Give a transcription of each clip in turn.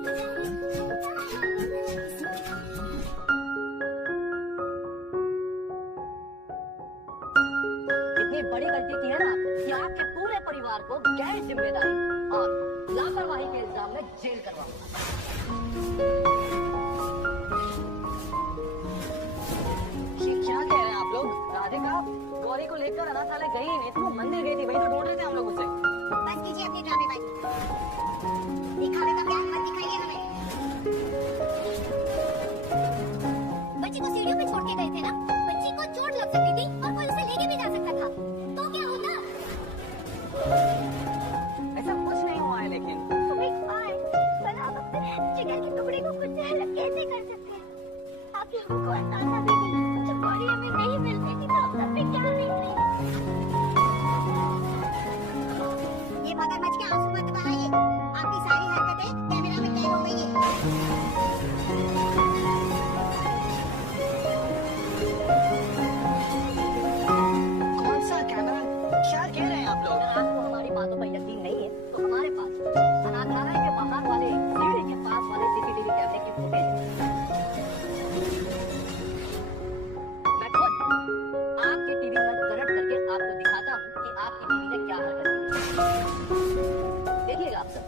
इतनी बड़ी गलती की है ना कि आपके पूरे परिवार को गैर जिम्मेदारी और लापरवाही के इल्जाम में जेल करवाऊंगा। ये क्या कह रहे हैं आप लोग? राधिका गौरी को लेकर अनाथालय गई ही नहीं, तो वो मंदिर गई थी, वही तो ढूंढ रहे थे हम लोग उसे। बस कीजिए अपनी ड्रामेबाजी, दिखावे का प्यार मत दिखाइए हमें। बच्ची को सीढ़ियों पे छोड़ के गए थे ना, बच्ची को चोट लग सकती थी और कोई उसे लेके भी जा सकता था, तो क्या होता? ऐसा कुछ नहीं हुआ है। लेकिन तुम एक माँ है, पर आप अपने जिगर के टुकड़े को कुछ अलग कैसे कर सकते हैं? आपने हमको अंदाजा भी नहीं, जब गौरी हमें नहीं मिलती थी तो हम सब पे क्या बीत रही है? ये मगरमच्छ के आंसू मत बहाइए, आपकी सारी हरकतें कैमरा में कैद हो गई है। कौन सा कैमरा? क्या कह रहे हैं आप लोग? अगर आपको हमारी बातों पर यकीन नहीं है तो हमारे पास अनाथालय के बाहर वाले सीढ़ी के पास वाले सीसीटीवी कैमरे की फुटेज है। मैं खुद आपके टीवी में कनेक्ट करके आपको दिखाता हूँ कि आपकी टीवी ने क्या हरकत की है। देखिएगा आप सब।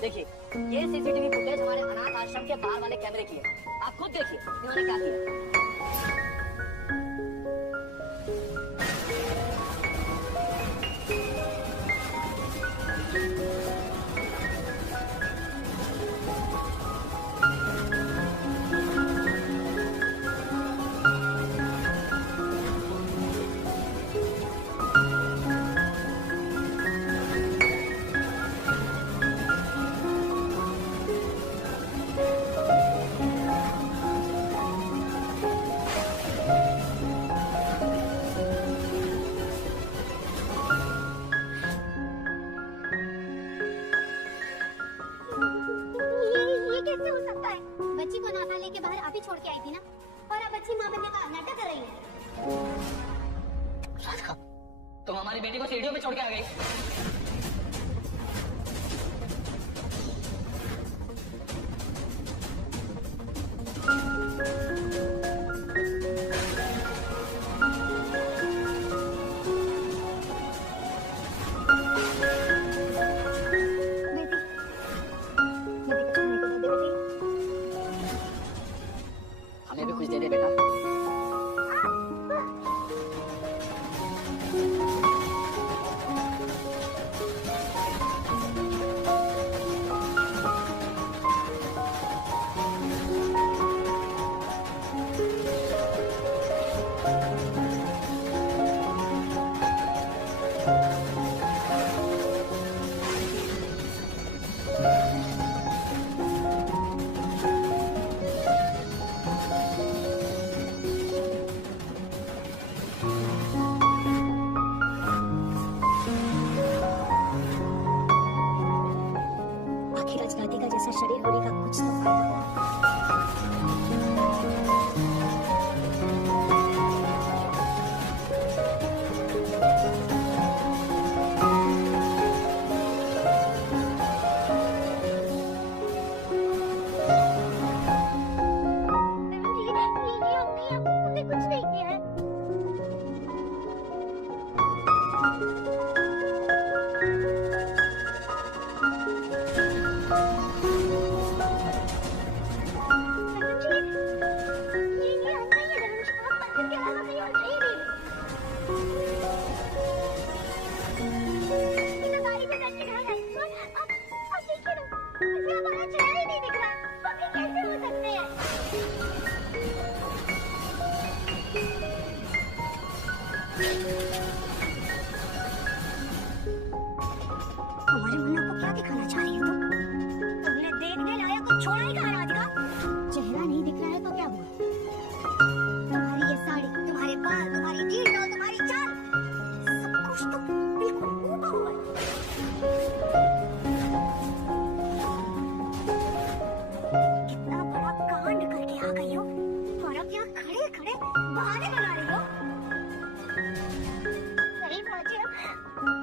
देखिए, ये सीसीटीवी फुटेज हमारे अनाथ आश्रम के बाहर वाले कैमरे की है। आप खुद देखिए इन्होंने क्या किया। ये कैसे हो सकता है? बच्ची को अनाथालय के बाहर आप ही छोड़ के आई थी ना, और अब बच्ची माँ बनने का नाटक कर रही है। राधिका, तुम हमारी बेटी को सीढ़ियों पे छोड़ के आ गई। हमें भी कुछ दे दे बेटा। आखिर आज राधिका जैसा शरीर होने का कुछ तो फायदा हुआ। हमने कुछ नहीं किया है। हमारे मुन्ना को क्या दिखाना चाह रही हो तुम? तुमने देखने लायक कुछ छोड़ा ही कहाँ राधिका? चेहरा नहीं दिख रहा है तो क्या हुआ? तुम्हारी ये साड़ी, तुम्हारे बाल, तुम्हारी जीभ और तुम्हारी चाल, सब कुछ तो बिल्कुल हूबहू है। इतना बड़ा कांड करके आ गई हो और अब यहाँ खड़े खड़े बहाने बना रही हो। नहीं भाजिया,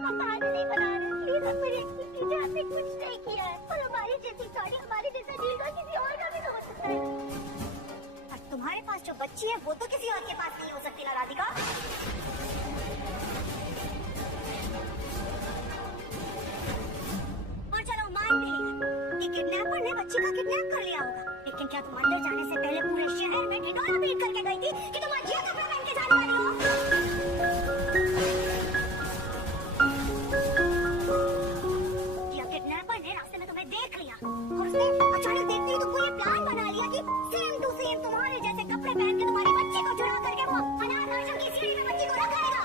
हम आज नहीं बना रहे, प्लीज हम मेरी टीचर हमने कुछ नहीं किया है और हमारी जैसी साड़ी हमारे जैसा डील का किसी और का भी तो हो सकता है। और तुम्हारे पास जो बच्ची है वो तो किसी और के पास नहीं हो सकती ना राधिका। और चलो मान भी लिया कि किडनैपर ने बच्ची का किडनैप कर लिया होगा, लेकिन क्या तुम अंदर जाने से पहले पूरे शहर में ढिंढोरा पीट करके गई थी कि तुम आज ये कपड़ा पहन के जाने वाली हो? या किडनैपर ने रास्ते में तुम्हें देख लिया और उसने अचानक देखते ही तुमको ये प्लान बना लिया कि सेम टू सेम तुम्हारे जैसे कपड़े पहन के तुम्हारी बच्ची को चुरा करके वो अनाथ आश्रम की सीढ़ी में बच्ची को रख लेगा।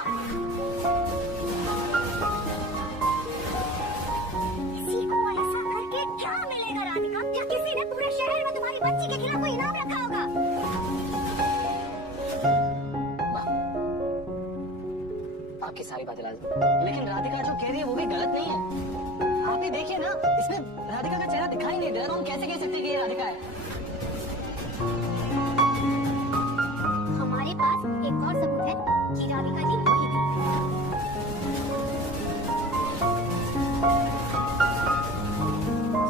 किसी को ऐसा करके क्या मिलेगा राधिका? क्या किसी ने पूरे शहर में तुम्हारी बच्ची के खिलाफ कोई इनाम रखा होगा? आपकी सारी बातें लाजमी, लेकिन राधिका जो कह रही है वो भी गलत नहीं है। आप ही देखिए ना, इसमें राधिका का चेहरा दिखाई नहीं दे रहा, तो हम कैसे कह सकते हैं कि ये राधिका है? हमारे पास एक और सबूत है कि राधिका जी वही थी।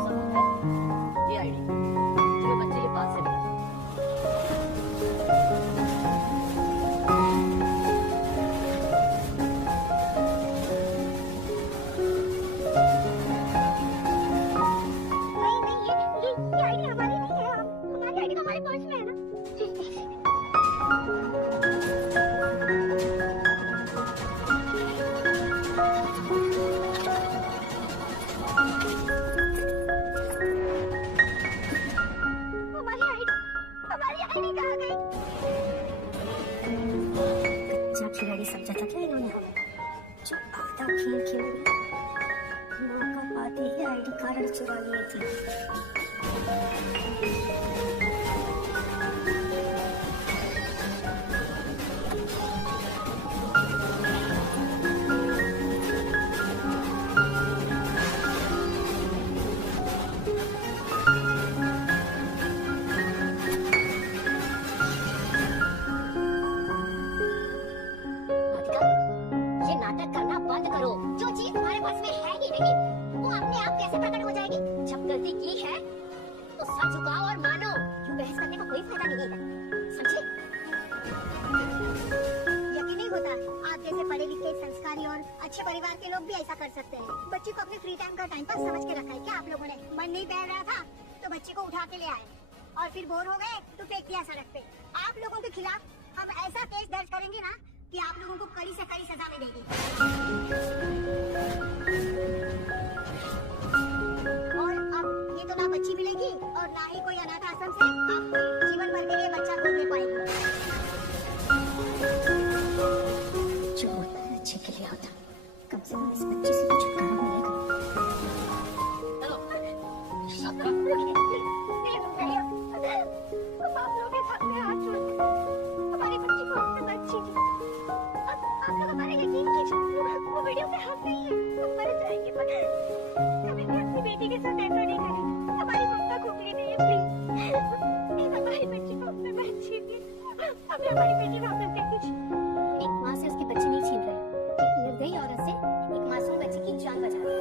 सबूत है ये आईडी जो बच्चे के पास से मिला। ये आईडी हमारी नहीं है, हमारी आईडी तो हमारे पर्स में है ना। हमारी आईडी कहाँ गई? कच्चा खिलाड़ी समझा था क्या इन्होंने हमें? जो आधा खेल खेल गया, मौका पाते ही आईडी कार्ड चुरा लिए थे। बंद करो, जो चीज तुम्हारे पास में है ही नहीं वो अपने आप कैसे प्रकट हो जाएगी? जब गलती की है तो सच झुकाओ और मानो, क्यों बहस करने का कोई फायदा नहीं है, समझे? यकीन नहीं होता आप जैसे पढ़े लिखे संस्कारी और अच्छे परिवार के लोग भी ऐसा कर सकते हैं। बच्ची को अपने फ्री टाइम का टाइम पास समझ के रखा है क्या आप लोगों ने? मन नहीं बह रहा था तो बच्ची को उठा के ले आए और फिर बोर हो गए तो फेंक दिया सड़क पे। आप लोगों के खिलाफ हम ऐसा केस दर्ज करेंगे ना कि आप लोगों को कड़ी से कड़ी सजा मिलेगी। और अब ये तो ना बच्ची मिलेगी और ना ही कोई अनाथ आश्रम से आप जीवन भर के लिए बच्चा गोद ले पाएंगे। जो होता है अच्छे के लिए होता, कम से कम इस बच्चे से तो छुटकारा मिलेगा। आप लोगों के सामने हाथ जोड़ते हैं, हमारी बच्ची को हमसे बच्ची थी। आप लोग हमारे यकीन कीजिए, वो वीडियो पे हम नहीं है, हम मर जाएंगे पर कभी भी अपनी बेटी के साथ ऐसा नहीं करेंगे। हमारी ममता खोखली नहीं है, प्लीज हमारी बच्ची को हमसे बच्ची थी, हमें हमारी बेटी वापस दे दीजिए। एक माँ से उसकी बच्ची नहीं छीन रहे, एक निर्दयी औरत से एक मासूम बच्ची की जान बचा रहे।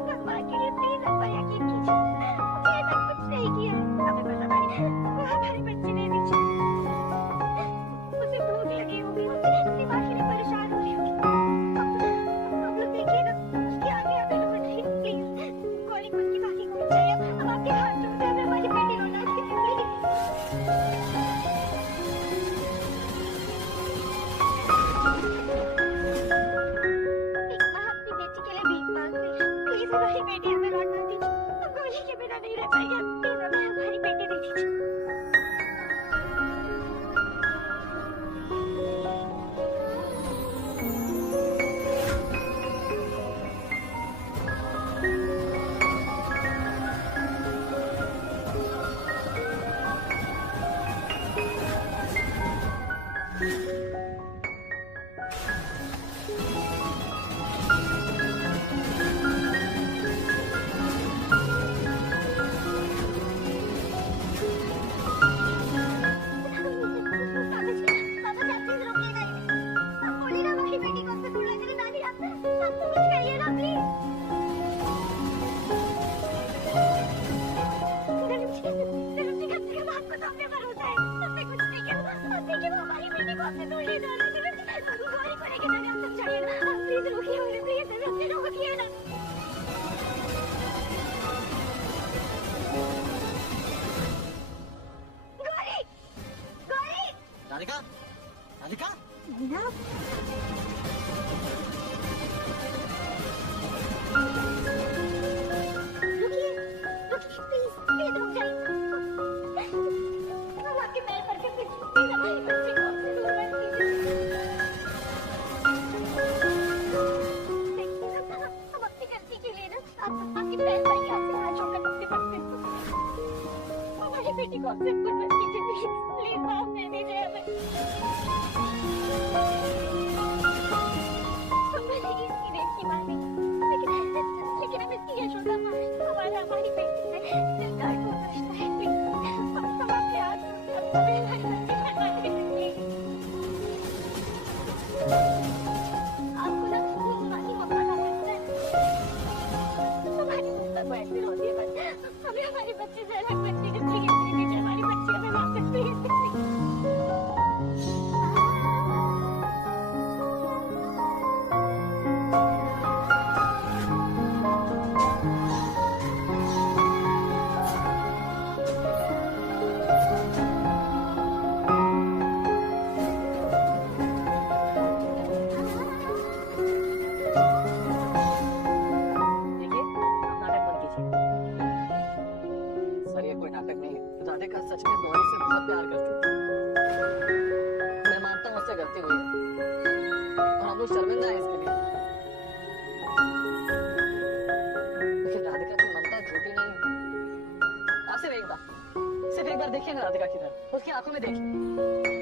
भगवान के लिए प्लीज हम पर यकीन कीजिए, मुझे ऐसा कुछ नहीं किया है। हमें बस हमारी बच्ची नहीं दीजिए। उसे भूख लगी होगी, अपनी माँ के लिए परेशान हो रही होगी। आप लोग देखिए ना, उसकी आंखें अभी रो रही है। प्लीज गोली को उसकी बाकी को चाहिए, हम आपके हाथ जोड़ते हैं, हमारी बेटी को ना कीजिए हमारी बेटी हमें लौटा दीजिए। हम गोली के बिना नहीं रह पाएंगे, प्लीज हमें हमारी बेटी दे दीजिए। राधिका मीना, रुकिए, रुकिए, प्लीज, प्लीज रुक जाइए। हम आपके पैर पड़ के प्लीज हमारी बच्ची को अपने दूर मत कीजिए। देखिए ना, हम अपनी गलती के लिए ना आपके पैर पड़ के आपसे हाथ जोड़कर मुक्ति मांगते हैं। हमारी बेटी को आपसे ऊपर मत कीजिए, प्लीज, प्लीज माफ दे दीजिए हमें। हम भले ही इसकी बेटी माने, लेकिन हम इसकी यशोदा माँ हैं। हमारी बेटी से दिल का टूटा रिश्ता है। प्लीज, हम आपके हाथ जोड़ते हैं, हमें हमारी बच्ची बनाने दीजिए। आपको ना हमारी मम्मा का लगता है, हमारी मम्मा को ऐसे रोती है, बस हमें हमारी बच्ची से अलग मत कीजिए। प्लीज दे दीजिए हमारी बच्ची, हमें वापस प्लीज। देखिए, आप नाटक बंद कीजिए। सर ये कोई नाटक नहीं है। राधिका सच में गौरी से बहुत प्यार करती थी। मैं मानता हूँ उससे गलती हुई है और हम लोग शर्मिंदा हैं इसके लिए। लेकिन राधिका की ममता झूठी नहीं है। आप सिर्फ एक बार देखिए ना राधिका की तरफ, उसकी आंखों में देखिए।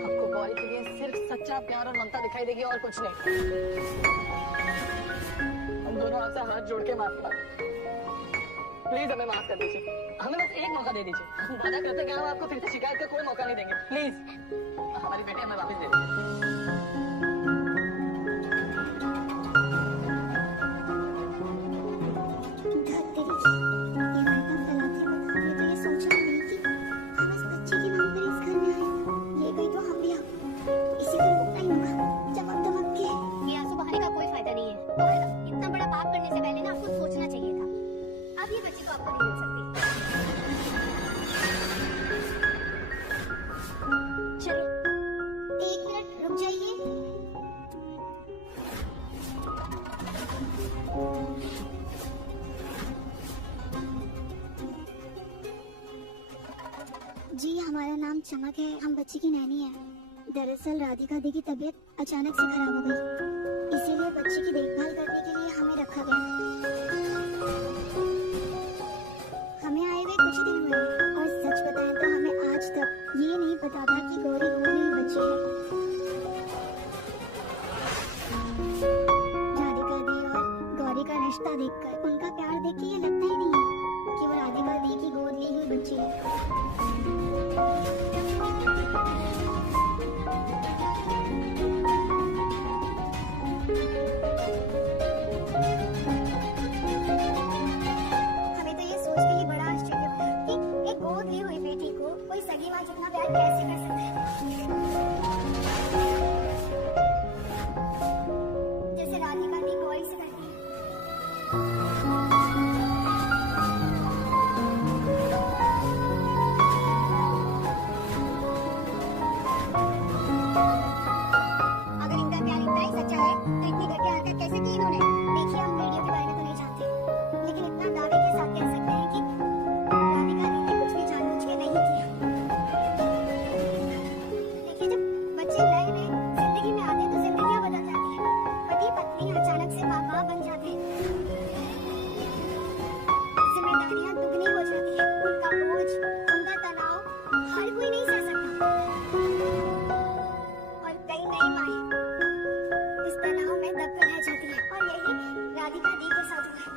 आपको गौरी के लिए सिर्फ सच्चा प्यार और ममता दिखाई देगी और कुछ नहीं। हम दोनों आपसे हाथ जोड़ के माफी मांगते हैं। प्लीज हमें माफ कर दीजिए। हमें बस एक मौका दे दीजिए। हम वादा करते हैं कि हम आपको फिर से शिकायत का कोई मौका नहीं देंगे। प्लीज हमारी बेटी हमें वापस दे दीजिए। जी, हमारा नाम चमक है। हम बच्ची की नैनी है। दरअसल राधिका दी की तबीयत अचानक से खराब हो गई, इसीलिए बच्ची की देखभाल करने के लिए हमें रखा गया। हमें आए हुए कुछ दिन हुए और सच बताएं तो हमें आज तक ये नहीं पता था कि गौरी गोद में ही बच्ची है। राधिका दी और गौरी का रिश्ता देखकर, उनका प्यार देख के ये लगता ही नहीं है कि वो राधिका दी की गोद ली हुई बच्ची है। हमें तो ये सोच के ही बड़ा आश्चर्य हुआ कि एक गोद ली हुई बेटी को कोई सगी माँ जितना प्यार कैसे कर सकता है, जैसे राधिका दी गौरी से करती है। अगर इनका प्यार इतना ही सच्चा है तो इतनी घटिया हरकत कैसे की इन्होंने? देखिए, हम वीडियो के बारे में तो नहीं जानते, लेकिन इतना दावे के साथ कह सकते हैं कि राधिका दी ने कुछ भी जानबूझ के नहीं किया। देखिए, जब बच्चे नए नए जिंदगी में आते हैं तो जिंदगियां बदल जाती हैं। पति पत्नी अचानक से माँ बन जाते हैं, जिम्मेदारियां दुगनी हो जाती है, उनका बोझ, उनका तनाव हर कोई नहीं सह सकता। और कई नई माएं इस तनाव में दबकर रह जाती है, और यही राधिका दी के साथ हुआ है।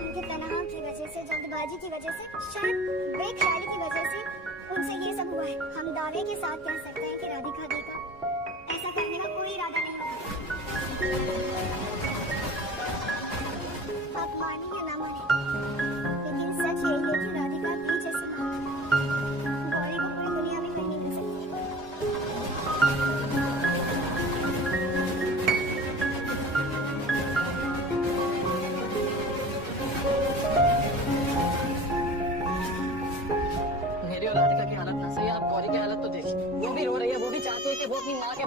उनके तनाव की वजह से, जल्दबाजी की वजह से, शायद बेख्याली की वजह से उनसे ये सब हुआ है। हम दावे के साथ कह सकते हैं कि राधिका दी का ऐसा करने का कोई इरादा नहीं होता। आप मानिए या ना मानिए, लेकिन सच यही है कि राधिका दी जैसी माँ गौरी को पूरी दुनिया में कहीं मिल सकती है। मेरी और राधिका की हालत ना सही, आप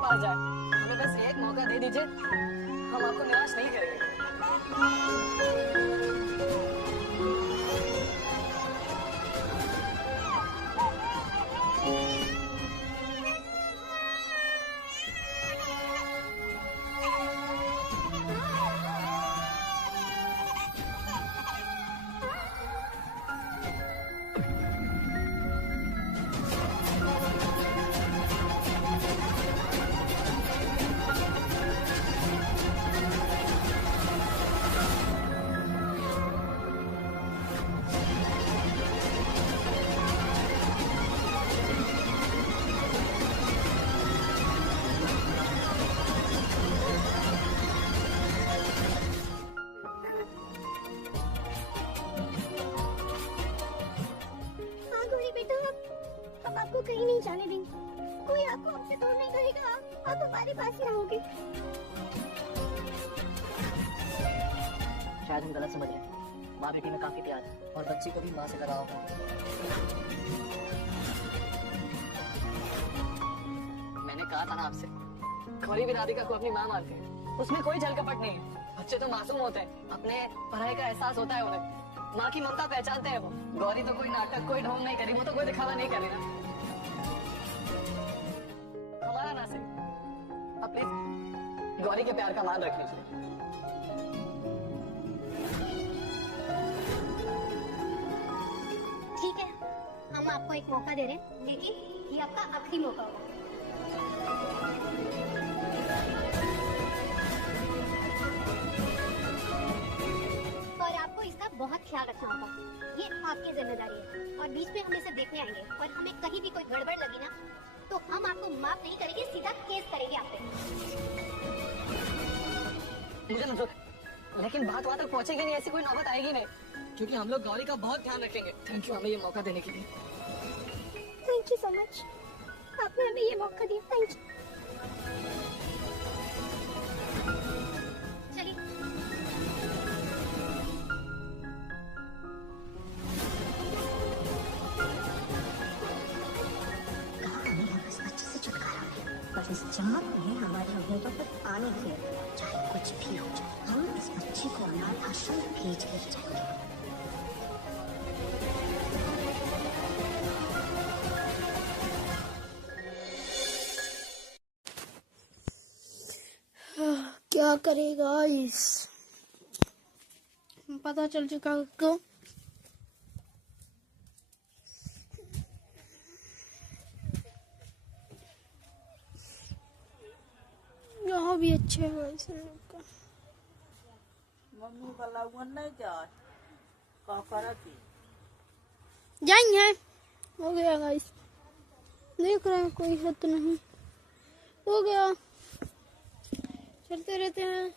पास जाए, हमें बस एक मौका दे दीजिए, हम आपको निराश नहीं करेंगे। हाँ गौरी बेटा, हम आपको कहीं नहीं जाने देंगे, कोई आपको हमसे दूर नहीं करेगा, आप हमारे पास ही रहोगे। शायद हम गलत समझ रहे हैं, माँ बेटी में काफी प्यार है और बच्ची को भी माँ से लगाव है। मैंने कहा था ना आपसे, गौरी भी राधिका को अपनी माँ मानते हैं, उसमें कोई छल कपट नहीं है। बच्चे तो मासूम होते हैं, अपने पढ़ाई का एहसास होता है उन्हें, माँ की ममता पहचानते हैं वो। गौरी तो कोई नाटक, कोई ढोंग नहीं करी, वो तो कोई दिखावा नहीं करी ना। हमारा ना सही, अब प्लीज गौरी के प्यार का मान रख लीजिए। ठीक है, हम आपको एक मौका दे रहे हैं, लेकिन ये आपका आखिरी मौका होगा। और आपको इसका बहुत ख्याल रखना होगा, ये आपकी जिम्मेदारी है। और बीच में हम इसे देखने आएंगे और हमें कहीं भी कोई गड़बड़ लगी ना, तो हम आपको माफ नहीं करेंगे, सीधा केस करेंगे आप पे। मुझे मंजूर है, लेकिन बात वहां तक पहुंचेगी नहीं, ऐसी कोई नौबत आएगी नहीं, क्योंकि हम लोग गौरी का बहुत ध्यान रखेंगे। थैंक यू हमें ये मौका देने के लिए। थैंक यू सो मच, आपने हमें ये मौका दिया, थैंक यू। चलिए। अच्छे से छुटकारा पर इस चाँद में हमारी उम्मीदों पर पानी फेर, चाहे कुछ भी हो जाए, हम इस बच्ची को अनाथ आश्रम भेज कर जाएंगे। क्या करेगा इस, पता चल चुका उसको। यहाँ भी अच्छे है गाइस का। मम्मी वाला वो नहीं जाए का करती जाएंगे, हो गया गाइस, देख रहे हैं कोई है तो नहीं, हो गया, चलते रहते हैं।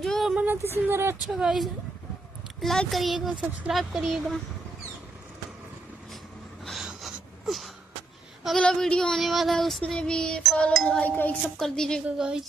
जो मनाते सुंदर है, अच्छा गाइस, लाइक करिएगा, सब्सक्राइब करिएगा। अगला वीडियो आने वाला है, उसमें भी फॉलो, लाइक सब कर दीजिएगा गाइस।